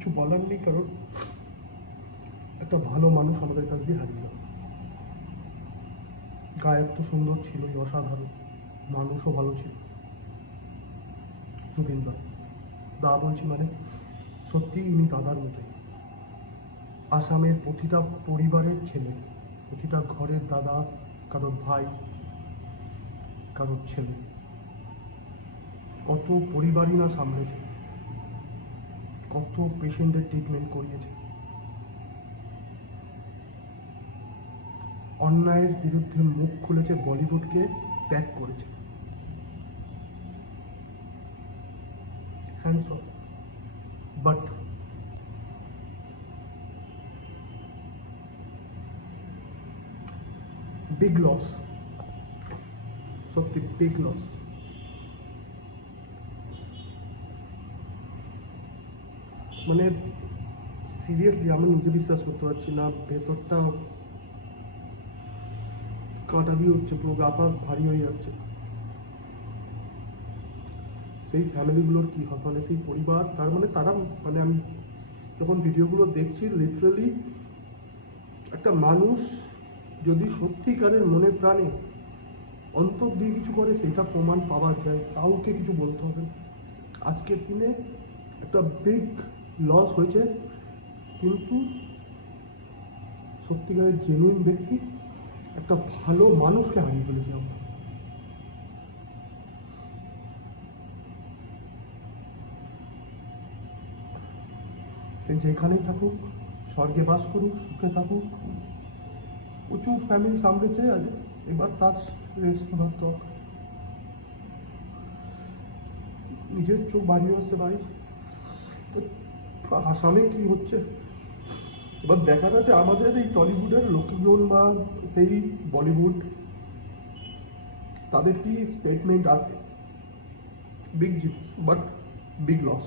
কিছু বলার নেই, কারণ একটা ভালো মানুষ আমাদের কাছ দিয়ে হারিয়ে গেল। গায়ক তো সুন্দর ছিলই, অসাধারণ, মানুষও ভালো ছিল জুবিন দা। দা বলছি মানে সত্যিই উনি দাদার মতোই। আসামের প্রতিটা পরিবারের ছেলে, প্রতিটা ঘরের দাদা, কারোর ভাই, কারোর ছেলে, কত পরিবারই না সামলেছে, কত পেশেন্টের ট্রিটমেন্ট করিয়েছে, অন্যায়ের বিরুদ্ধে মুখ খুলেছে, বলিউডকে ত্যাগ করেছে। Hands off. But big loss, সত্যি বিগ লস। মানে সিরিয়াসলি আমি নিজে বিশ্বাস করতে পারছি না, ভেতরটা কাঁটা দিয়ে হচ্ছে, পুরো গা পা ভারী হয়ে যাচ্ছে। সেই ফ্যামিলিগুলোর কী হবে, মানে সেই পরিবার, তার মানে তারা, মানে আমি যখন ভিডিওগুলো দেখছি লিটারালি একটা মানুষ যদি সত্যিকারের মনে প্রাণে অন্তর দিয়ে কিছু করে সেটা প্রমাণ পাওয়া যায়, কাউকে কিছু বলতে হবে না। আজকের দিনে একটা বিগ লস হয়েছে, কিন্তু সত্যিকারের জেনুইন ব্যক্তি, একটা ভালো মানুষকে হারিয়ে ফেলেছি আমরা। সে যেখানেই থাকুক, স্বর্গে বাস করুক, সুখে থাকুক, প্রচুর ফ্যামিলি সামলেছে, এবার তার রেস্ট নেওয়ার দরকার। নিজের চোখ বাড়িয়ে আসছে ভাই, তো আসামে কী হচ্ছে এবার দেখার আছে। আমাদের এই টলিউডের লোকজন বা সেই বলিউড, তাদের কি স্টেটমেন্ট আসে, বিগ জিনিস, বাট বিগ লস।